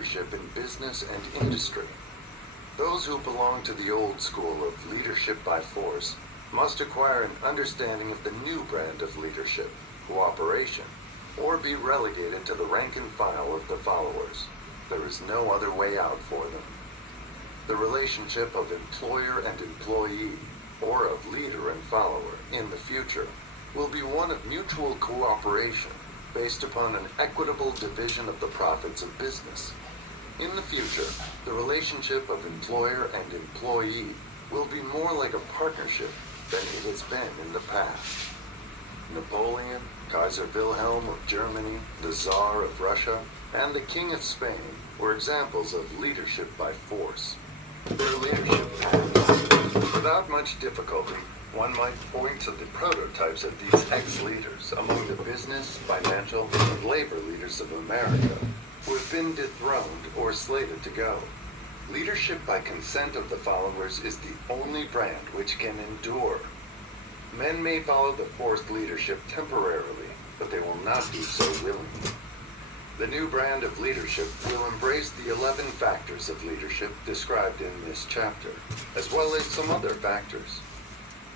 leadership in business and industry. Those who belong to the old school of leadership by force must acquire an understanding of the new brand of leadership, cooperation, or be relegated to the rank and file of the followers. There is no other way out for them. The relationship of employer and employee, or of leader and follower, in the future, will be one of mutual cooperation based upon an equitable division of the profits of business. In the future, the relationship of employer and employee will be more like a partnership than it has been in the past. Napoleon, Kaiser Wilhelm of Germany, the Tsar of Russia, and the King of Spain were examples of leadership by force. Their leadership paths. Without much difficulty, one might point to the prototypes of these ex-leaders among the business, financial, and labor leaders of America who have been dethroned or slated to go. Leadership by consent of the followers is the only brand which can endure. Men may follow the forced leadership temporarily, but they will not do so willingly. The new brand of leadership will embrace the 11 factors of leadership described in this chapter, as well as some other factors.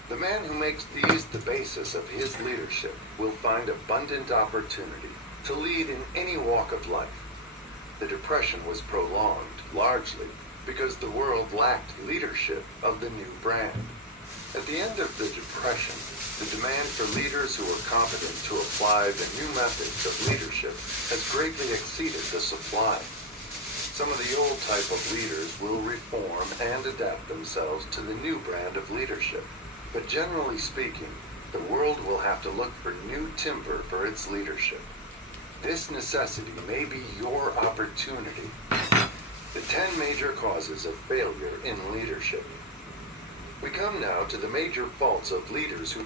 The man who makes these the basis of his leadership will find abundant opportunity to lead in any walk of life. The Depression was prolonged, largely, because the world lacked leadership of the new brand. At the end of the Depression, the demand for leaders who are competent to apply the new methods of leadership has greatly exceeded the supply. Some of the old type of leaders will reform and adapt themselves to the new brand of leadership. But generally speaking, the world will have to look for new timber for its leadership. This necessity may be your opportunity. The 10 major causes of failure in leadership. We come now to the major faults of leaders who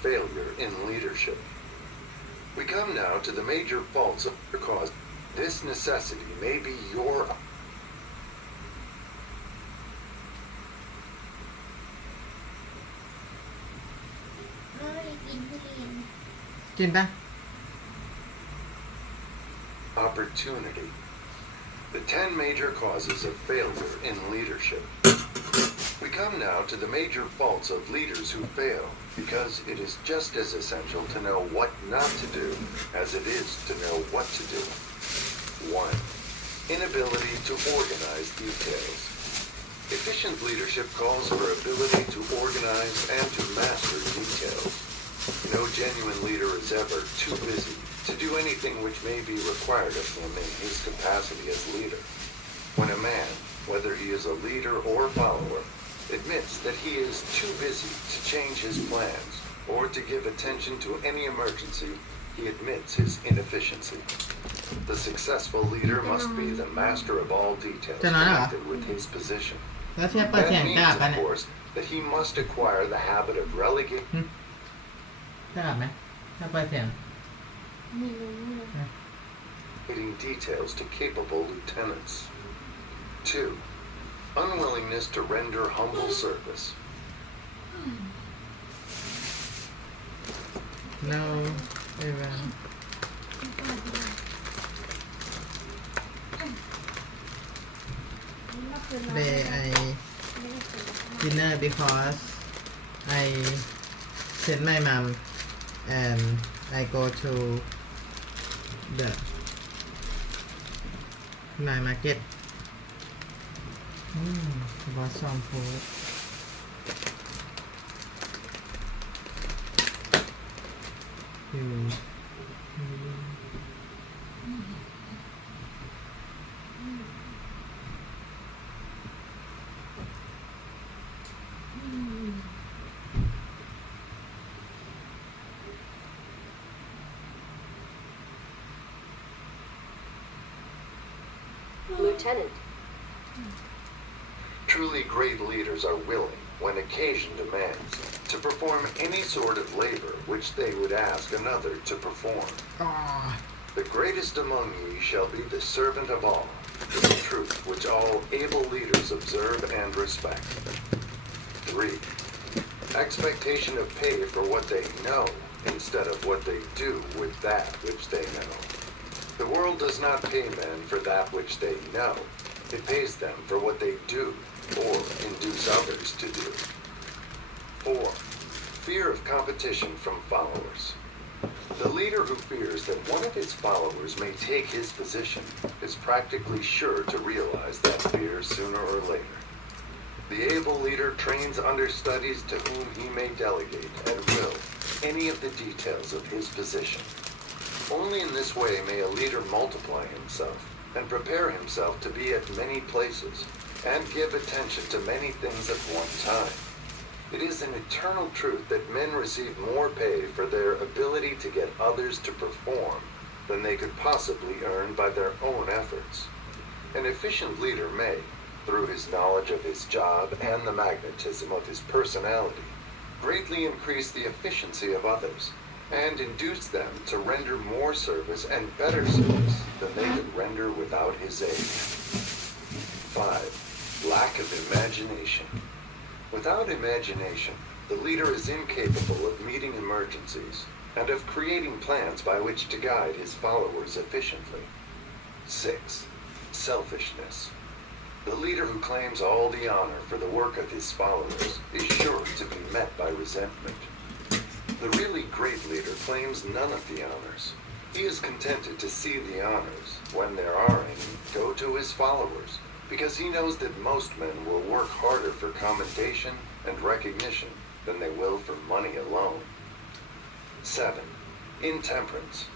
failure in leadership. We come now to the major faults of the cause. This necessity may be your เฮ้ยกินทุเรียน กินปะ opportunity. The 10 major causes of failure in leadership. We come now to the major faults of leaders who fail, because it is just as essential to know what not to do as it is to know what to do. 1. Inability to organize details. Efficient leadership calls for ability to organize and to master details. No genuine leader is ever too busy to do anything which may be required of him in his capacity as leader. When a man, whether he is a leader or follower, admits that he is too busy to change his plans or to give attention to any emergency, he admits his inefficiency. The successful leader must be the master of all details connected with his position. แล้วเทียบเปิด That เสียง means, กล้าปะ of เนี่ย course, that he must acquire the habit of relegating กล้าไหมถ้าเปิดเสียง ไม่รู้เลย details to capable lieutenants. 2. Unwillingness to render humble service. no even เมื่อคืนเรา they I ไม่ได้กิน dinner because I send my mom and I go to the night market bought some food Lieutenant. Truly great leaders are willing, when occasion demands, to perform any sort of labor which they would ask another to perform. The greatest among ye shall be the servant of all, is a truth which all able leaders observe and respect. 3. Expectation of pay for what they know, instead of what they do with that which they know. The world does not pay men for that which they know. It pays them for what they do, or induce others to do. 4. Fear of competition from followers. The leader who fears that one of his followers may take his position is practically sure to realize that fear sooner or later. The able leader trains understudies to whom he may delegate at will any of the details of his position. Only in this way may a leader multiply himself and prepare himself to be at many places and give attention to many things at one time. It is an eternal truth that men receive more pay for their ability to get others to perform than they could possibly earn by their own efforts. An efficient leader may, through his knowledge of his job and the magnetism of his personality, greatly increase the efficiency of others and induce them to render more service and better service than they could render without his aid. 5. Lack of imagination. Without imagination, the leader is incapable of meeting emergencies and of creating plans by which to guide his followers efficiently. 6. Selfishness. The leader who claims all the honor for the work of his followers is sure to be met by resentment. The really great leader claims none of the honors. He is contented to see the honors, when there are any, go to his followers, because he knows that most men will work harder for commendation and recognition than they will for money alone. 7. Intemperance.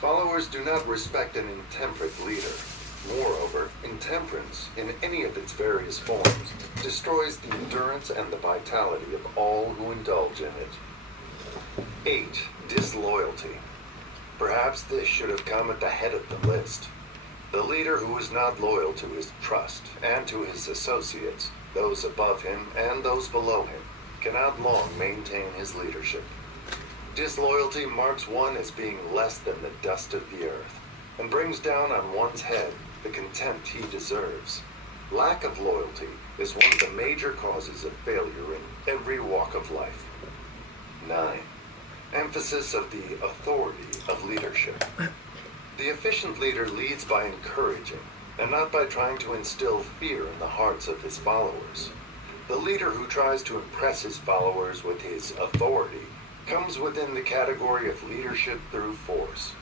Followers do not respect an intemperate leader. Moreover, intemperance, in any of its various forms, destroys the endurance and the vitality of all who indulge in it. 8. Disloyalty. Perhaps this should have come at the head of the list. The leader who is not loyal to his trust and to his associates, those above him and those below him, cannot long maintain his leadership. Disloyalty marks one as being less than the dust of the earth, and brings down on one's head the contempt he deserves. Lack of loyalty is one of the major causes of failure in every walk of life. 9. Emphasis of the authority of leadership. The efficient leader leads by encouraging, and not by trying to instill fear in the hearts of his followers. The leader who tries to impress his followers with his authority comes within the category of leadership through force.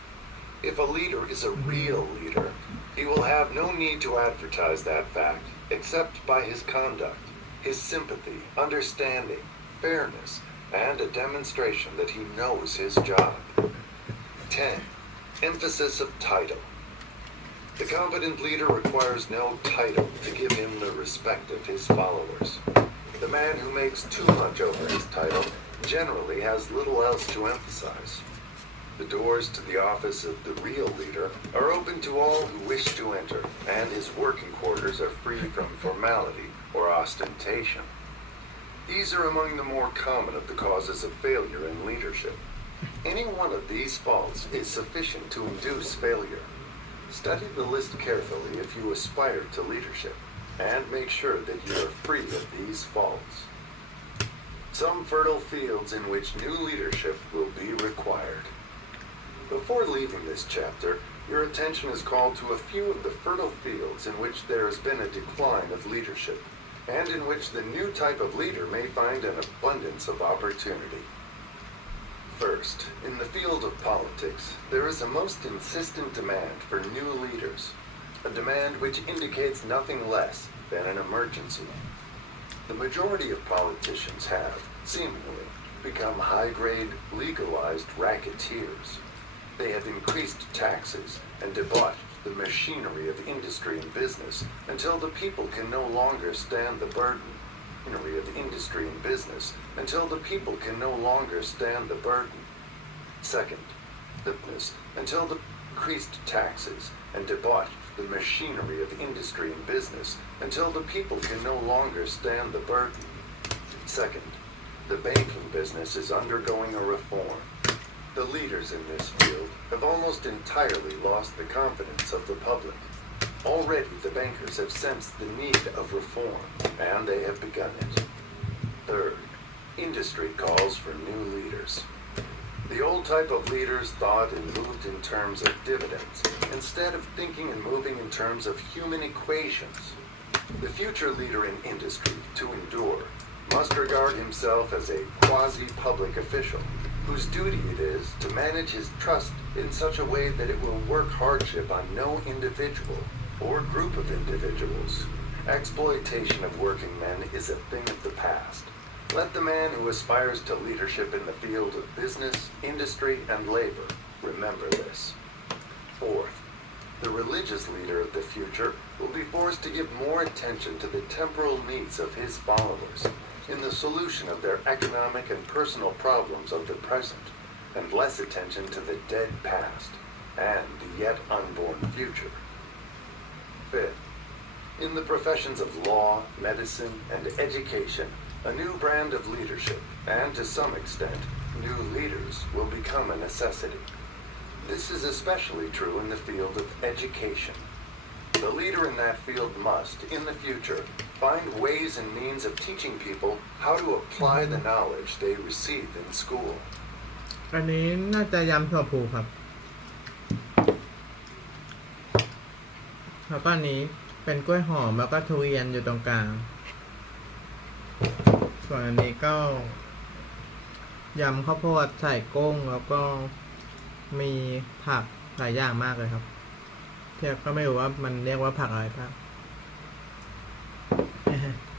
If a leader is a real leader, he will have no need to advertise that fact, except by his conduct, his sympathy, understanding, fairness, and a demonstration that he knows his job. 10. Emphasis of title. The competent leader requires no title to give him the respect of his followers. The man who makes too much over his title generally has little else to emphasize. The doors to the office of the real leader are open to all who wish to enter, and his working quarters are free from formality or ostentation. These are among the more common of the causes of failure in leadership. Any one of these faults is sufficient to induce failure. Study the list carefully if you aspire to leadership, and make sure that you are free of these faults. Some fertile fields in which new leadership will be required. Before leaving this chapter, your attention is called to a few of the fertile fields in which there has been a decline of leadership, and in which the new type of leader may find an abundance of opportunity. First, in the field of politics, there is a most insistent demand for new leaders, a demand which indicates nothing less than an emergency. The majority of politicians have, seemingly, become high-grade, legalized racketeers. They have increased taxes and debauched the machinery of industry and business until the people can no longer stand the burden. Of industry and business until the people can no longer stand the burden. Second, until the increased taxes and debauched the machinery of industry and business until the people can no longer stand the burden. Second, The banking business is undergoing a reform. The leaders in this field have almost entirely lost the confidence of the public. Already the bankers have sensed the need of reform, and they have begun it. Third, industry calls for new leaders. The old type of leaders thought and moved in terms of dividends, instead of thinking and moving in terms of human equations. The future leader in industry, to endure, must regard himself as a quasi-public official, whose duty it is to manage his trust in such a way that it will work hardship on no individual or group of individuals. Exploitation of working men is a thing of the past. Let the man who aspires to leadership in the field of business, industry, and labor remember this. Fourth, the religious leader of the future will be forced to give more attention to the temporal needs of his followers in the solution of their economic and personal problems of the present, and less attention to the dead past and the yet unborn future. Fifth, in the professions of law, medicine, and education, a new brand of leadership, and to some extent, new leaders, will become a necessity. This is especially true in the field of education. The leader in that field must, in the future, find ways and means of teaching people how to apply the knowledge they receive in school. อันนี้น่าจะยำถั่วพูครับ แล้วก็อันนี้เป็นกล้วยหอมแล้วก็ทุเรียนอยู่ตรงกลาง ส่วนอันนี้ก็ยำข้าวโพดใส่กุ้งแล้วก็มีผักหลายอย่างมากเลยครับเทียบก็ไม่รู้ว่ามันเรียกว่าผักอะไรครับ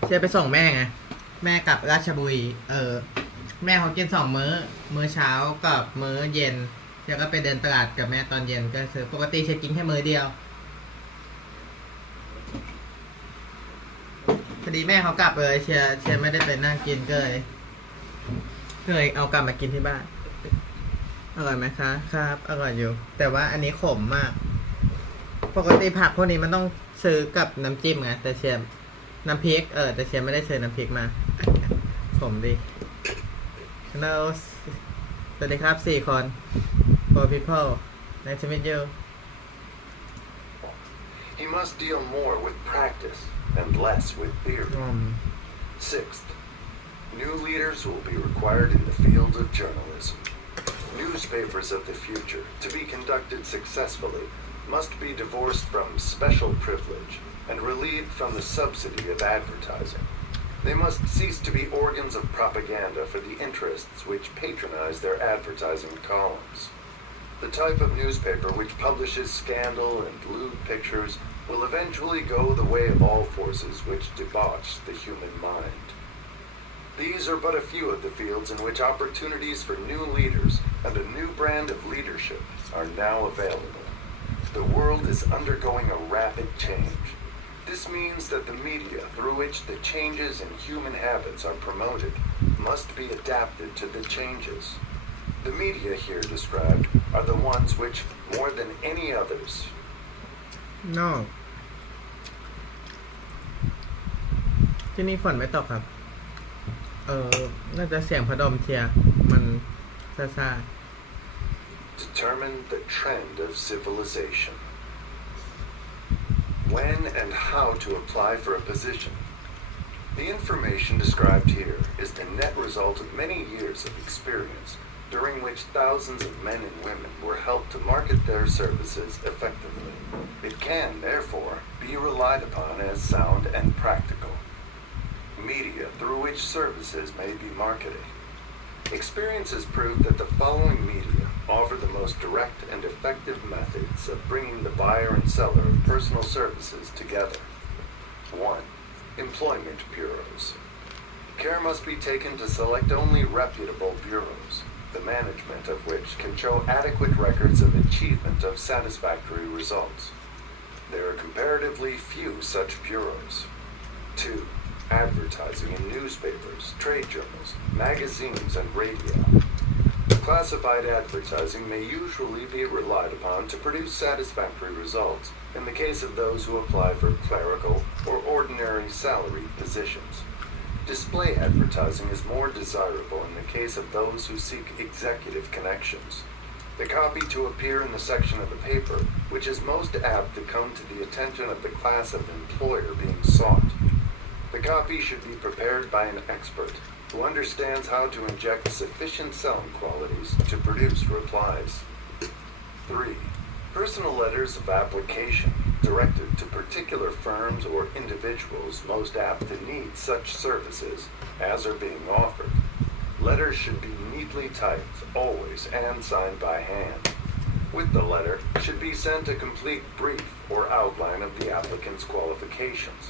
เชียร์ไปส่งแม่ไงแม่กลับราชบุรีแม่เขากิน2 มื้อเช้ากับมื้อเย็นเชียร์ก็ไปเดินตลาดกับแม่ตอนเย็นก็ซื้อปกติเชียร์กินแค่มื้อเดียวพอดีแม่เขากลับเลยเชียร์ไม่ได้ไปนั่งกินก็เลยเอากลับมากินที่บ้านอร่อยไหมคะครับอร่อยอยู่แต่ว่าอันนี้ขมมากปกติผักพวกนี้มันต้องซื้อกับน้ำจิ้มไงแต่เชียร์น้ำพริกแต่เชียร์ไม่ได้ซื้อน้ำพริกมาขมดีแล้วสวัสดีครับ4 คน 4 people nice to meet you He must deal more with practice and less with theory. Sixth, new leaders will be required in the field of journalism. Newspapers of the future, to be conducted successfully, must be divorced from special privilege and relieved from the subsidy of advertising. They must cease to be organs of propaganda for the interests which patronize their advertising columns. The type of newspaper which publishes scandal and lewd pictures will eventually go the way of all forces which debauch the human mind. These are but a few of the fields in which opportunities for new leaders and a new brand of leadership are now available. The world is undergoing a rapid change. This means that the media through which the changes in human habits are promoted must be adapted to the changes. The media here described are the ones which, more than any others, no ที่นี่ฝนไม่ตกครับน่าจะเสียงพัดลมเทียมันซ่า determine the trend of civilization. When and how to apply for a position. The information described here is the net result of many years of experience, during which thousands of men and women were helped to market their services effectively. It can, therefore, be relied upon as sound and practical. Media through which services may be marketed. Experience has proved that the following media offer the most direct and effective methods of bringing the buyer and seller of personal services together. 1. Employment bureaus. Care must be taken to select only reputable bureaus, the management of which can show adequate records of achievement of satisfactory results. There are comparatively few such bureaus. 2. Advertising in newspapers, trade journals, magazines, and radio. Classified advertising may usually be relied upon to produce satisfactory results in the case of those who apply for clerical or ordinary salaried positions. Display advertising is more desirable in the case of those who seek executive connections. The copy to appear in the section of the paper which is most apt to come to the attention of the class of employer being sought. The copy should be prepared by an expert who understands how to inject sufficient selling qualities to produce replies. 3. Personal letters of application directed to particular firms or individuals most apt to need such services as are being offered. Letters should be neatly typed, always, and signed by hand. With the letter should be sent a complete brief or outline of the applicant's qualifications.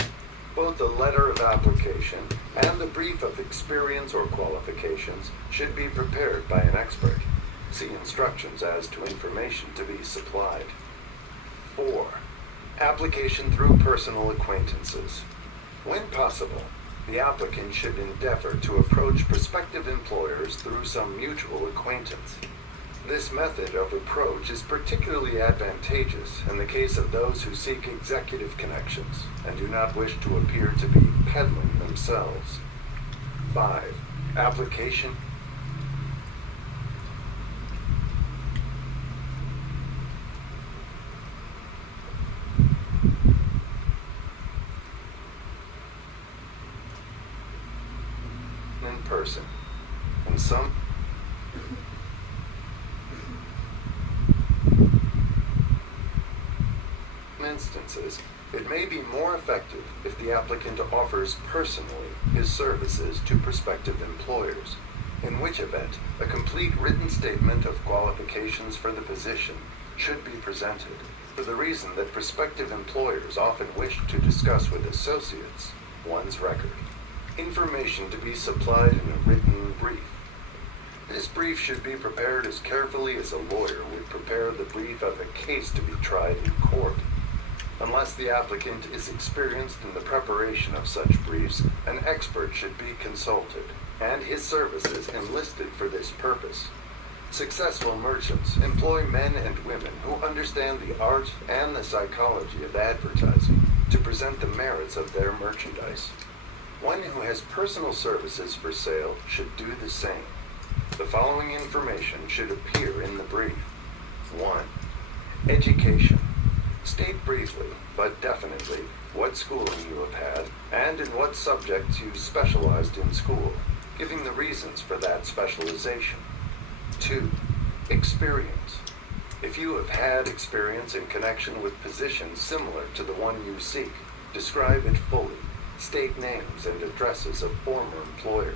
Both the letter of application and the brief of experience or qualifications should be prepared by an expert. See instructions as to information to be supplied. 4. Application through personal acquaintances. When possible, the applicant should endeavor to approach prospective employers through some mutual acquaintance. This method of approach is particularly advantageous in the case of those who seek executive connections and do not wish to appear to be peddling themselves. 5. Application in person. In some instances, it may be more effective if the applicant offers personally his services to prospective employers, in which event a complete written statement of qualifications for the position should be presented, for the reason that prospective employers often wish to discuss with associates one's record. Information to be supplied in a written brief. This brief should be prepared as carefully as a lawyer would prepare the brief of a case to be tried in court. Unless the applicant is experienced in the preparation of such briefs, an expert should be consulted, and his services enlisted for this purpose. Successful merchants employ men and women who understand the art and the psychology of advertising to present the merits of their merchandise. One who has personal services for sale should do the same. The following information should appear in the brief. 1. Education. State briefly, but definitely, what schooling you have had, and in what subjects you specialized in school, giving the reasons for that specialization. 2. Experience. If you have had experience in connection with positions similar to the one you seek, describe it fully. State names and addresses of former employers.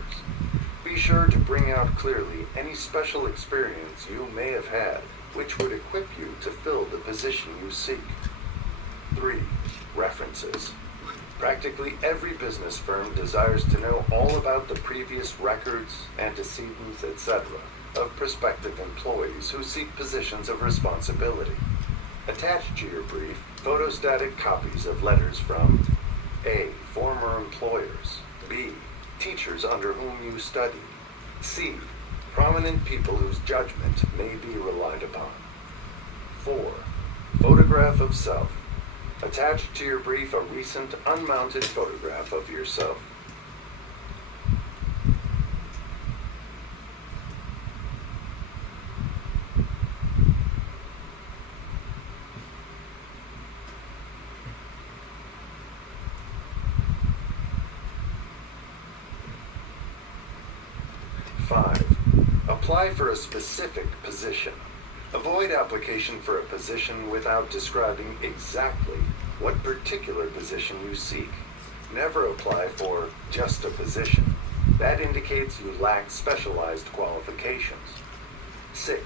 Be sure to bring out clearly any special experience you may have had which would equip you to fill the position you seek. 3. References. Practically every business firm desires to know all about the previous records, antecedents, etc. of prospective employees who seek positions of responsibility. Attach to your brief photostatic copies of letters from A. Former employers. B. Teachers under whom you studied. C. Prominent people whose judgment may be relied upon. 4. Photograph of self. Attach to your brief a recent unmounted photograph of yourself. Apply for a specific position. Avoid application for a position without describing exactly what particular position you seek. Never apply for just a position. That indicates you lack specialized qualifications. 6.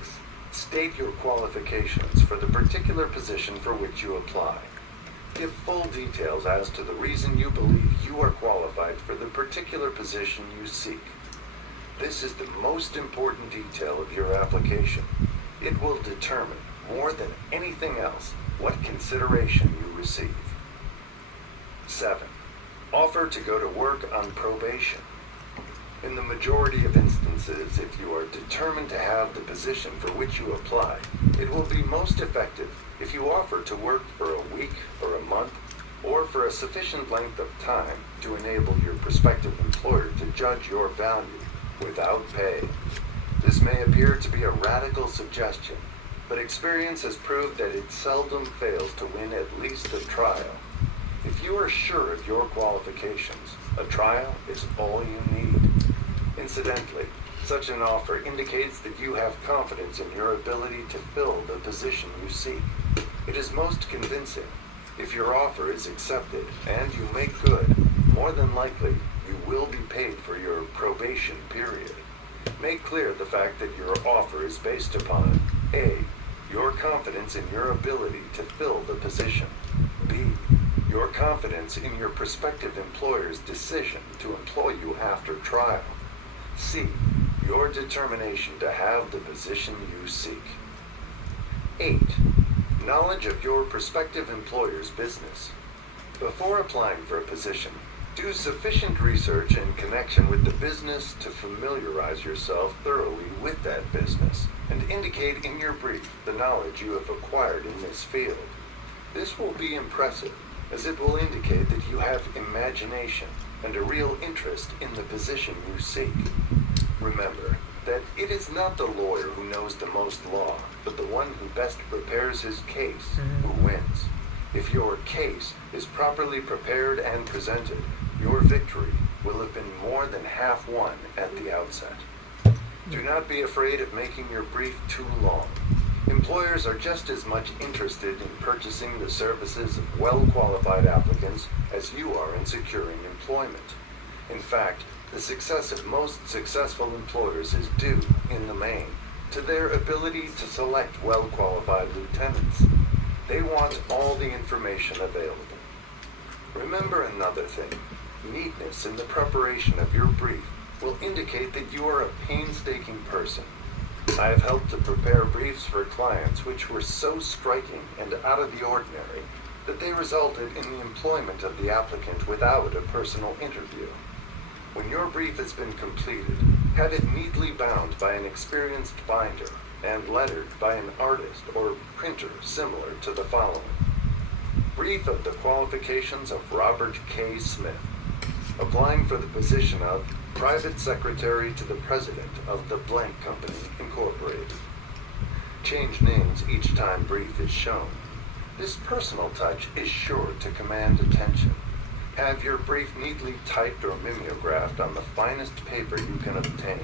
State your qualifications for the particular position for which you apply. Give full details as to the reason you believe you are qualified for the particular position you seek. This is the most important detail of your application. It will determine, more than anything else, what consideration you receive. 7. Offer to go to work on probation. In the majority of instances, if you are determined to have the position for which you apply, it will be most effective if you offer to work for a week or a month or for a sufficient length of time to enable your prospective employer to judge your value without pay. This may appear to be a radical suggestion, but experience has proved that it seldom fails to win at least a trial. If you are sure of your qualifications, a trial is all you need. Incidentally, such an offer indicates that you have confidence in your ability to fill the position you seek. It is most convincing. If your offer is accepted and you make good, more than likely you will be paid for your probation period. Make clear the fact that your offer is based upon A. Your confidence in your ability to fill the position. B. Your confidence in your prospective employer's decision to employ you after trial. C. Your determination to have the position you seek. 8. Knowledge of your prospective employer's business. Before applying for a position, do sufficient research in connection with the business to familiarize yourself thoroughly with that business and indicate in your brief the knowledge you have acquired in this field. This will be impressive, as it will indicate that you have imagination and a real interest in the position you seek. Remember that it is not the lawyer who knows the most law, but the one who best prepares his case who wins. If your case is properly prepared and presented, your victory will have been more than half won at the outset. Do not be afraid of making your brief too long. Employers are just as much interested in purchasing the services of well-qualified applicants as you are in securing employment. In fact, the success of most successful employers is due, in the main, to their ability to select well-qualified lieutenants. They want all the information available. Remember another thing. Neatness in the preparation of your brief will indicate that you are a painstaking person. I have helped to prepare briefs for clients which were so striking and out of the ordinary that they resulted in the employment of the applicant without a personal interview. When your brief has been completed, have it neatly bound by an experienced binder and lettered by an artist or printer similar to the following. Brief of the qualifications of Robert K. Smith, applying for the position of Private Secretary to the President of the Blank Company, Incorporated. Change names each time brief is shown. This personal touch is sure to command attention. Have your brief neatly typed or mimeographed on the finest paper you can obtain.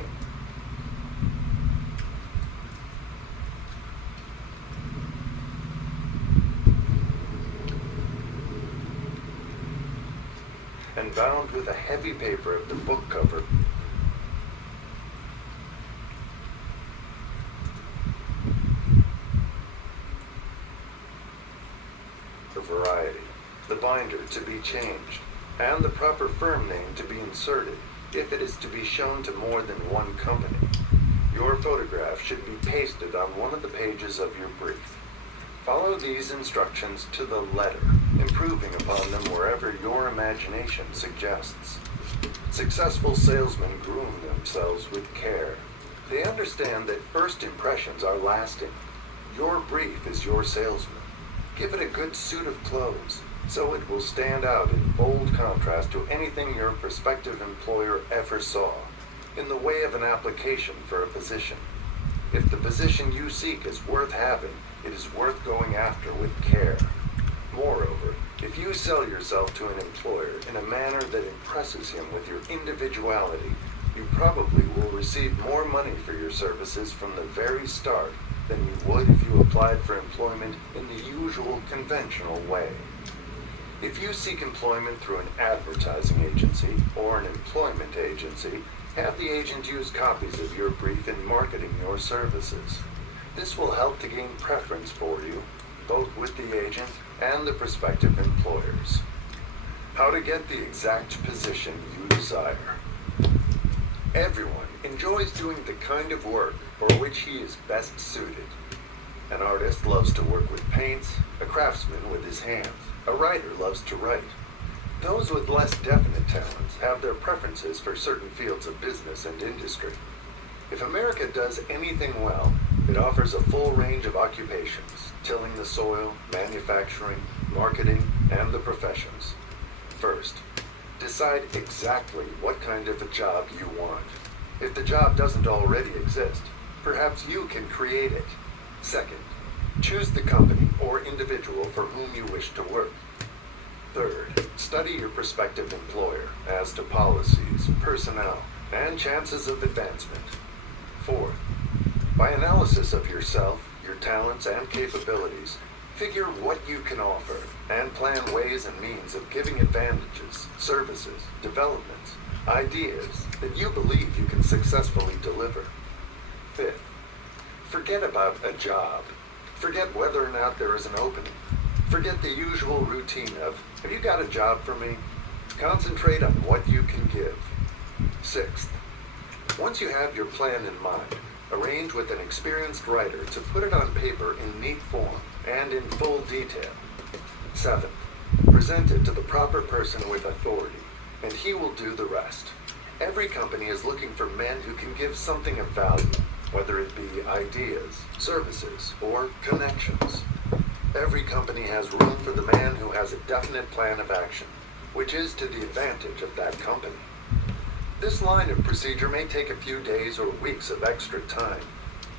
And bound with a heavy paper of the book cover. The variety, the binder to be changed, and the proper firm name to be inserted if it is to be shown to more than one company. Your photograph should be pasted on one of the pages of your brief. Follow these instructions to the letter, improving upon them wherever your imagination suggests. Successful salesmen groom themselves with care. They understand that first impressions are lasting. Your brief is your salesman. Give it a good suit of clothes, so it will stand out in bold contrast to anything your prospective employer ever saw, in the way of an application for a position. If the position you seek is worth having, it is worth going after with care. Moreover, if you sell yourself to an employer in a manner that impresses him with your individuality, you probably will receive more money for your services from the very start than you would if you applied for employment in the usual conventional way. If you seek employment through an advertising agency or an employment agency, have the agent use copies of your brief in marketing your services. This will help to gain preference for you, both with the agent and the prospective employers. How to get the exact position you desire. Everyone enjoys doing the kind of work for which he is best suited. An artist loves to work with paints, a craftsman with his hands, a writer loves to write. Those with less definite talents have their preferences for certain fields of business and industry. If America does anything well, it offers a full range of occupations: tilling the soil, manufacturing, marketing, and the professions. First, decide exactly what kind of a job you want. If the job doesn't already exist, perhaps you can create it. Second, choose the company or individual for whom you wish to work. Third, study your prospective employer as to policies, personnel, and chances of advancement. Fourth, by analysis of yourself, your talents and capabilities, figure what you can offer and plan ways and means of giving advantages, services, developments, ideas that you believe you can successfully deliver. Fifth, forget about a job. Forget whether or not there is an opening. Forget the usual routine of, have you got a job for me? Concentrate on what you can give. Sixth, once you have your plan in mind, arrange with an experienced writer to put it on paper in neat form and in full detail. Seventh, present it to the proper person with authority, and he will do the rest. Every company is looking for men who can give something of value, whether it be ideas, services, or connections. Every company has room for the man who has a definite plan of action, which is to the advantage of that company. This line of procedure may take a few days or weeks of extra time,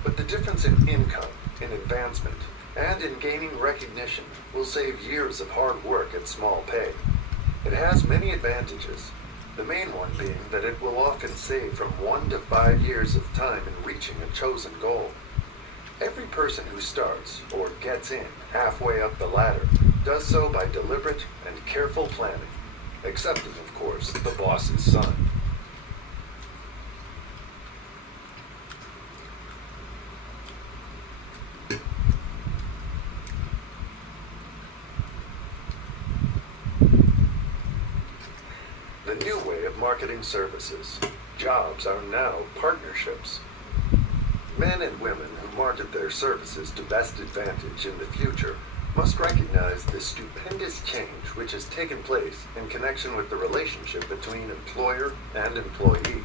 but the difference in income, in advancement, and in gaining recognition will save years of hard work at small pay. It has many advantages, the main one being that it will often save from 1 to 5 years of time in reaching a chosen goal. Every person who starts or gets in halfway up the ladder does so by deliberate and careful planning, excepting, of course, the boss's son. The new way of marketing services. Jobs are now partnerships. Men and women who market their services to best advantage in the future must recognize the stupendous change which has taken place in connection with the relationship between employer and employee.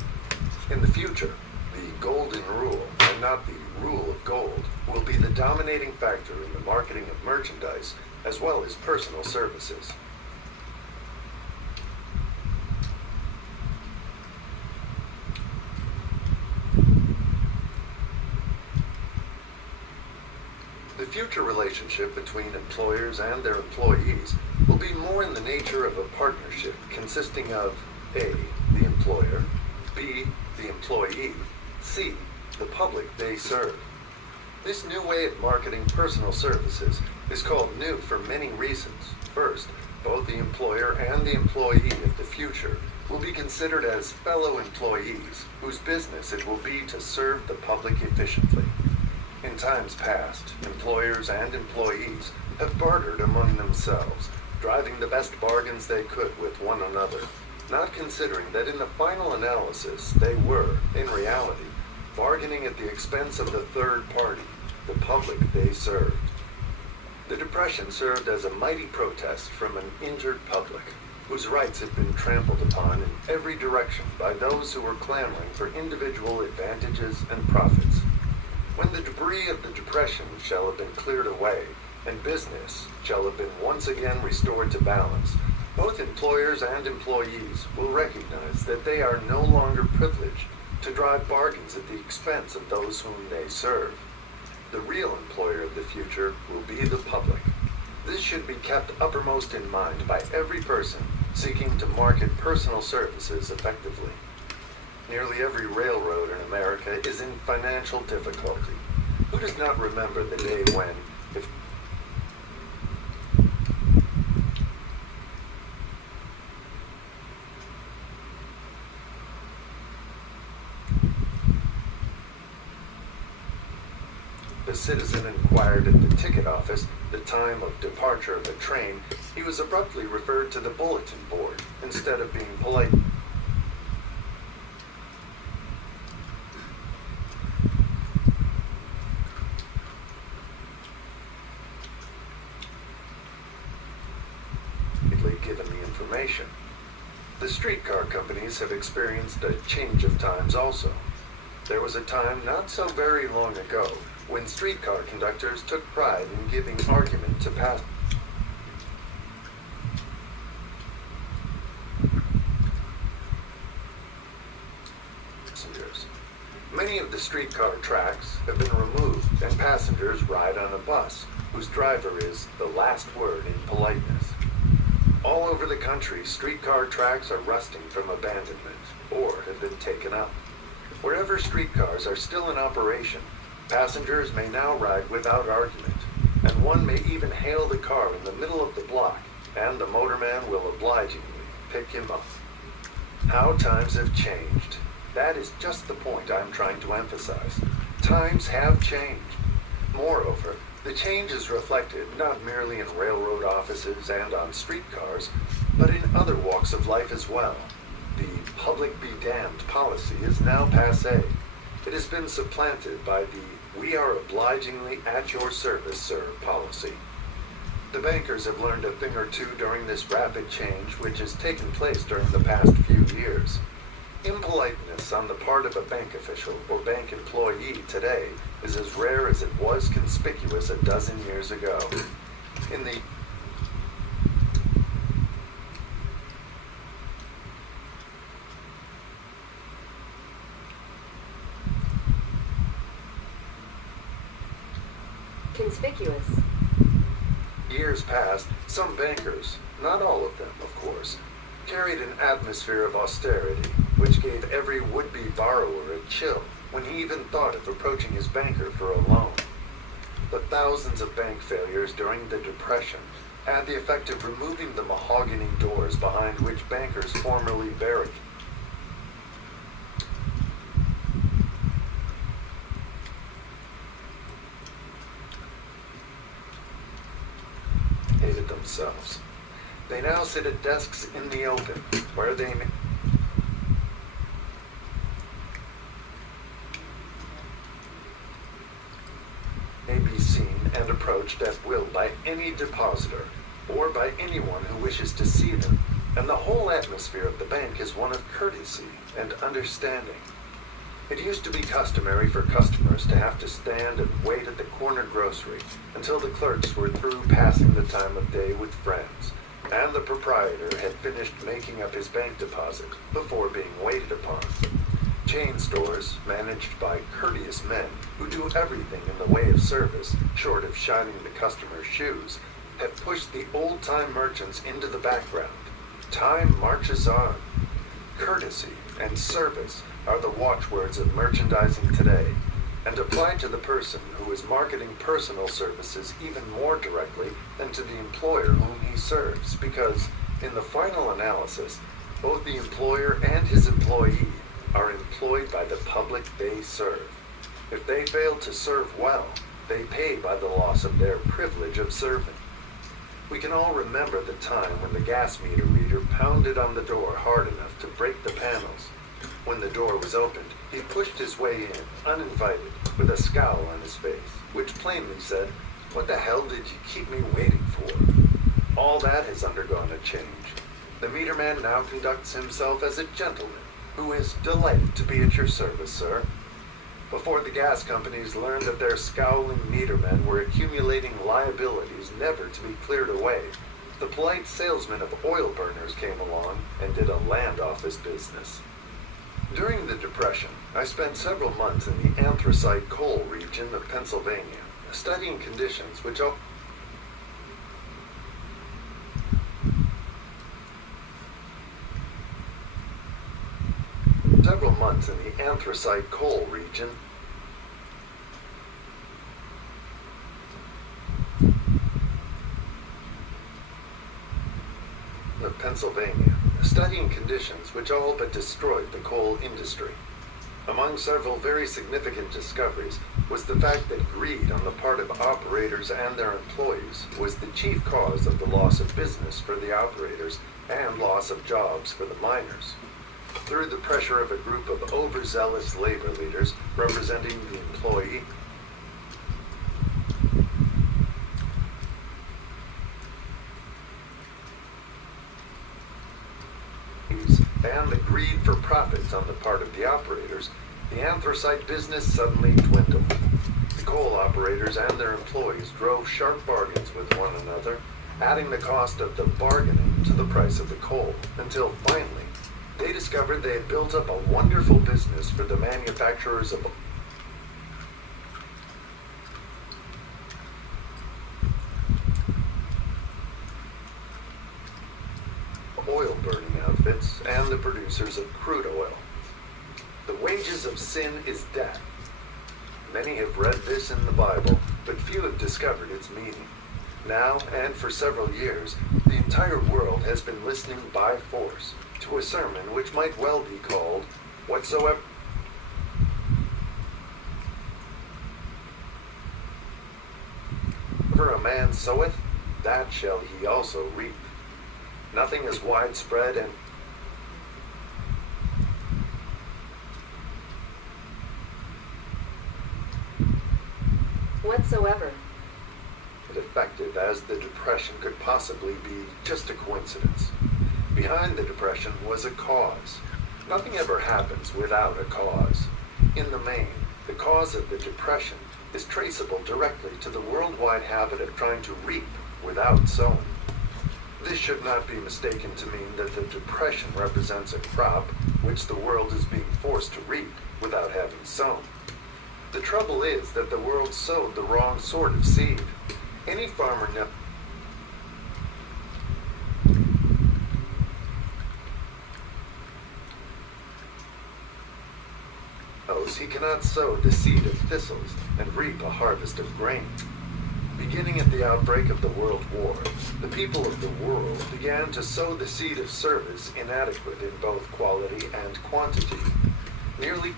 In the future, the golden rule, and not the rule of gold, will be the dominating factor in the marketing of merchandise as well as personal services. The future relationship between employers and their employees will be more in the nature of a partnership consisting of A, the employer, B, the employee, C, the public they serve. This new way of marketing personal services is called new for many reasons. First, both the employer and the employee of the future will be considered as fellow employees whose business it will be to serve the public efficiently. In times past, employers and employees have bartered among themselves, driving the best bargains they could with one another, not considering that in the final analysis they were, in reality, bargaining at the expense of the third party, the public they served. The Depression served as a mighty protest from an injured public, whose rights had been trampled upon in every direction by those who were clamoring for individual advantages and profits. When the debris of the Depression shall have been cleared away, and business shall have been once again restored to balance, both employers and employees will recognize that they are no longer privileged to drive bargains at the expense of those whom they serve. The real employer of the future will be the public. This should be kept uppermost in mind by every person seeking to market personal services effectively. Nearly every railroad in America is in financial difficulty. Who does not remember the day when, if the citizen inquired at the ticket office the time of departure of a train, he was abruptly referred to the bulletin board instead of being polite. Given the information. The streetcar companies have experienced a change of times also. There was a time not so very long ago when streetcar conductors took pride in giving argument to passengers. the streetcar tracks have been removed and passengers ride on a bus whose driver is the last word in politeness. All over the country, streetcar tracks are rusting from abandonment or have been taken up. Wherever streetcars are still in operation, passengers may now ride without argument, and one may even hail the car in the middle of the block, and the motorman will obligingly pick him up. How times have changed. That is just the point I'm trying to emphasize. Times have changed. Moreover, the change is reflected not merely in railroad offices and on streetcars, but in other walks of life as well. The public be damned policy is now passé. It has been supplanted by the we are obligingly at your service, sir policy. The bankers have learned a thing or two during this rapid change which has taken place during the past few years. Impoliteness on the part of a bank official or bank employee today is as rare as it was conspicuous a dozen years ago. In the Conspicuous. years past, some bankers, not all of them, of course, carried an atmosphere of austerity which gave every would-be borrower a chill when he even thought of approaching his banker for a loan. But thousands of bank failures during the Depression had the effect of removing the mahogany doors behind which bankers formerly barricaded themselves. They now sit at desks in the open, where they may be seen and approached at will by any depositor, or by anyone who wishes to see them, and the whole atmosphere of the bank is one of courtesy and understanding. It used to be customary for customers to have to stand and wait at the corner grocery until the clerks were through passing the time of day with friends, and the proprietor had finished making up his bank deposit before being waited upon. Chain stores, managed by courteous men who do everything in the way of service, short of shining the customer's shoes, have pushed the old-time merchants into the background. Time marches on. Courtesy and service are the watchwords of merchandising today, and apply to the person who is marketing personal services even more directly than to the employer whom he serves, because, in the final analysis, both the employer and his employee are employed by the public they serve. If they fail to serve well, they pay by the loss of their privilege of serving. We can all remember the time when the gas meter reader pounded on the door hard enough to break the panels. When the door was opened, he pushed his way in, uninvited, with a scowl on his face, which plainly said, "What the hell did you keep me waiting for?" All that has undergone a change. The meter man now conducts himself as a gentleman, who is delighted to be at your service, sir. Before the gas companies learned that their scowling metermen were accumulating liabilities never to be cleared away, the polite salesman of oil burners came along and did a land office business. During the Depression, I spent several months in the anthracite coal region of Pennsylvania, studying conditions which all but destroyed the coal industry. Among several very significant discoveries was the fact that greed on the part of operators and their employees was the chief cause of the loss of business for the operators and loss of jobs for the miners. Through the pressure of a group of overzealous labor leaders representing the employee and the greed for profits on the part of the operators, the anthracite business suddenly dwindled. The coal operators and their employees drove sharp bargains with one another, adding the cost of the bargaining to the price of the coal, until finally they discovered they had built up a wonderful business for the manufacturers of governments and the producers of crude oil. The wages of sin is death. Many have read this in the Bible, but few have discovered its meaning. Now, and for several years, the entire world has been listening by force to a sermon which might well be called, Whatsoever a man soweth, that shall he also reap. Nothing is widespread and whatsoever. effective as the Depression could possibly be just a coincidence. Behind the Depression was a cause. Nothing ever happens without a cause. In the main, the cause of the Depression is traceable directly to the worldwide habit of trying to reap without sowing. This should not be mistaken to mean that the Depression represents a crop which the world is being forced to reap without having sown. The trouble is that the world sowed the wrong sort of seed. Any farmer knows he cannot sow the seed of thistles and reap a harvest of grain. Beginning at the outbreak of the World War, the people of the world began to sow the seed of service inadequate in both quality and quantity. Nearly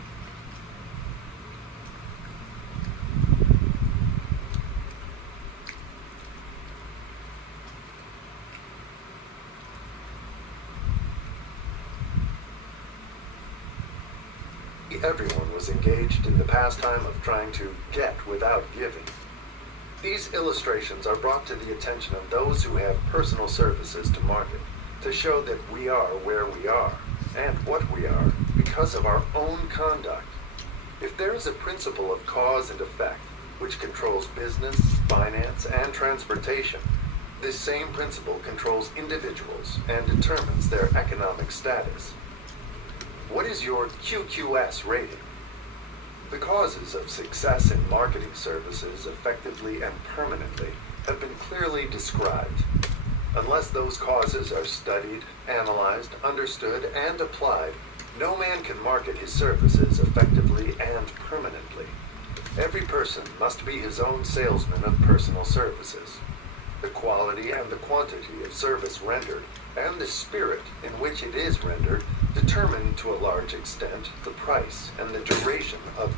everyone was engaged in the pastime of trying to get without giving. These illustrations are brought to the attention of those who have personal services to market, to show that we are where we are, and what we are, because of our own conduct. If there is a principle of cause and effect, which controls business, finance, and transportation, this same principle controls individuals and determines their economic status. What is your QQS rating? The causes of success in marketing services effectively and permanently have been clearly described. Unless those causes are studied, analyzed, understood, and applied, no man can market his services effectively and permanently. Every person must be his own salesman of personal services. The quality and the quantity of service rendered, and the spirit in which it is rendered, determine to a large extent the price and the duration of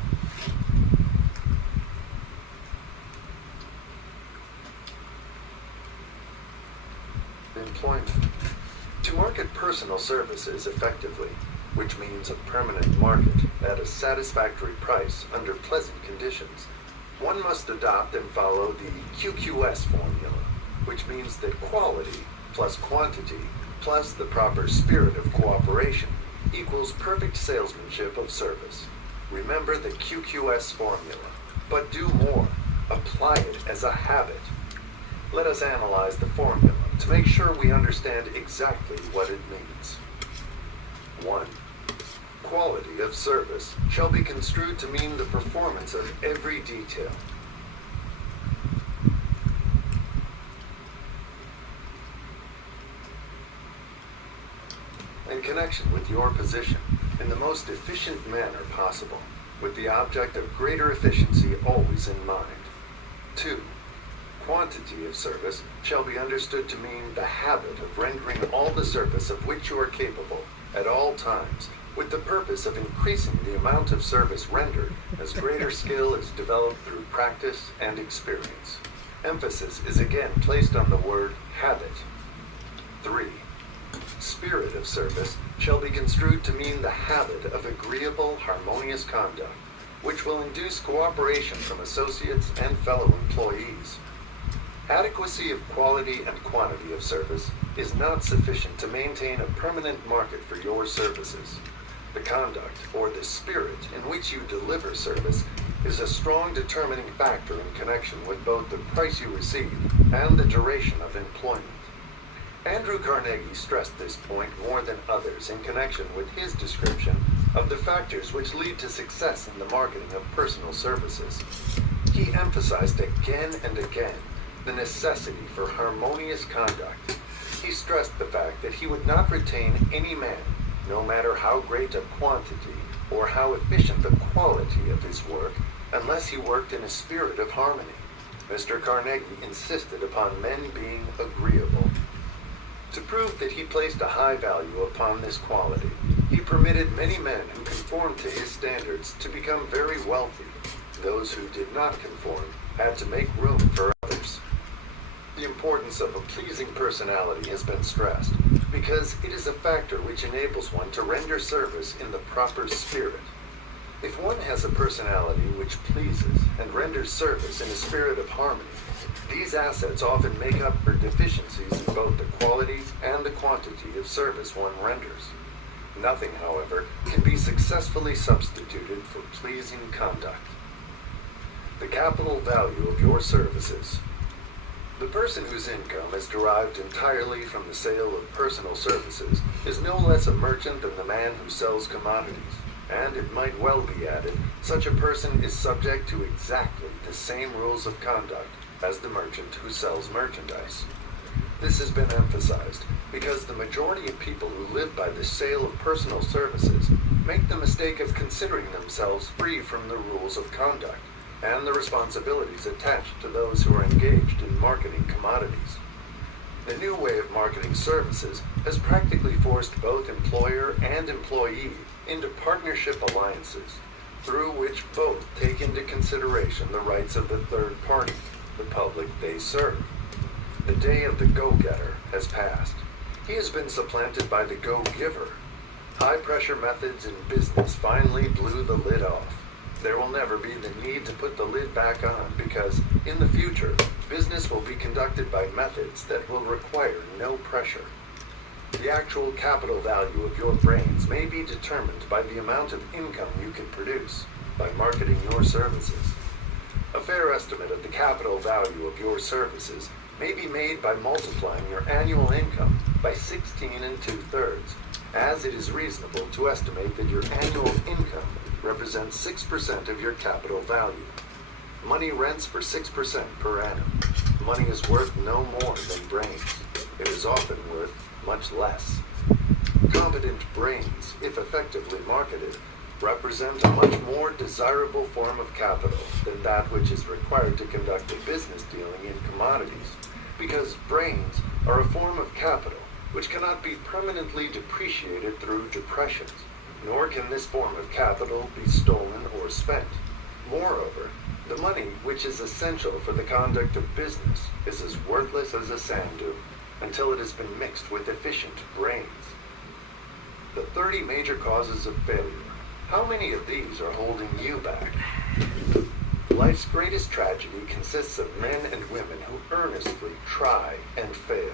employment. To market personal services effectively, which means a permanent market at a satisfactory price under pleasant conditions, one must adopt and follow the QQS formula, which means that quality plus quantity plus the proper spirit of cooperation equals perfect salesmanship of service. Remember the QQS formula, but do more. Apply it as a habit. Let us analyze the formula to make sure we understand exactly what it means. 1. Quality of service shall be construed to mean the performance of every detail. In connection with your position, in the most efficient manner possible, with the object of greater efficiency always in mind. 2. Quantity of service shall be understood to mean the habit of rendering all the service of which you are capable at all times, with the purpose of increasing the amount of service rendered as greater skill is developed through practice and experience. Emphasis is again placed on the word habit. 3. Spirit of service shall be construed to mean the habit of agreeable, harmonious conduct, which will induce cooperation from associates and fellow employees. Adequacy of quality and quantity of service is not sufficient to maintain a permanent market for your services. The conduct, or the spirit in which you deliver service, is a strong determining factor in connection with both the price you receive and the duration of employment. Andrew Carnegie stressed this point more than others in connection with his description of the factors which lead to success in the marketing of personal services. He emphasized again and again the necessity for harmonious conduct. He stressed the fact that he would not retain any man, no matter how great a quantity or how efficient the quality of his work, unless he worked in a spirit of harmony. Mr. Carnegie insisted upon men being agreeable. To prove that he placed a high value upon this quality, he permitted many men who conformed to his standards to become very wealthy. Those who did not conform had to make room for others. The importance of a pleasing personality has been stressed because it is a factor which enables one to render service in the proper spirit. If one has a personality which pleases and renders service in a spirit of harmony, these assets often make up for deficiencies in both the quality and the quantity of service one renders. Nothing, however, can be successfully substituted for pleasing conduct. The capital value of your services. The person whose income is derived entirely from the sale of personal services is no less a merchant than the man who sells commodities. And it might well be added, such a person is subject to exactly the same rules of conduct as the merchant who sells merchandise. This has been emphasized because the majority of people who live by the sale of personal services make the mistake of considering themselves free from the rules of conduct and the responsibilities attached to those who are engaged in marketing commodities. The new way of marketing services has practically forced both employer and employee into partnership alliances, through which both take into consideration the rights of the third party, the public they serve. The day of the go-getter has passed. He has been supplanted by the go-giver. High-pressure methods in business finally blew the lid off. There will never be the need to put the lid back on because, in the future, business will be conducted by methods that will require no pressure. The actual capital value of your brains may be determined by the amount of income you can produce by marketing your services. A fair estimate of the capital value of your services may be made by multiplying your annual income by 16 2/3, as it is reasonable to estimate that your annual income represents 6% of your capital value. Money rents for 6% per annum. Money is worth no more than brains. It is often worth much less. Competent brains, if effectively marketed, represent a much more desirable form of capital than that which is required to conduct a business dealing in commodities, because brains are a form of capital which cannot be permanently depreciated through depressions, nor can this form of capital be stolen or spent. Moreover, the money which is essential for the conduct of business is as worthless as a sand dune until it has been mixed with efficient brains. The 30 major causes of failure. How many of these are holding you back? Life's greatest tragedy consists of men and women who earnestly try and fail.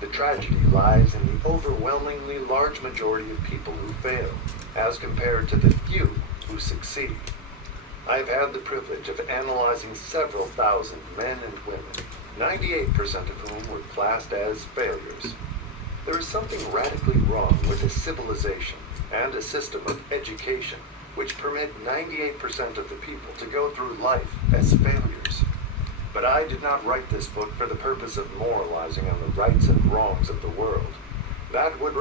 The tragedy lies in the overwhelmingly large majority of people who fail, as compared to the few who succeed. I have had the privilege of analyzing several thousand men and women, 98% of whom were classed as failures. There is something radically wrong with a civilization and a system of education which permit 98% of the people to go through life as failures. But I did not write this book for the purpose of moralizing on the rights and wrongs of the world. That would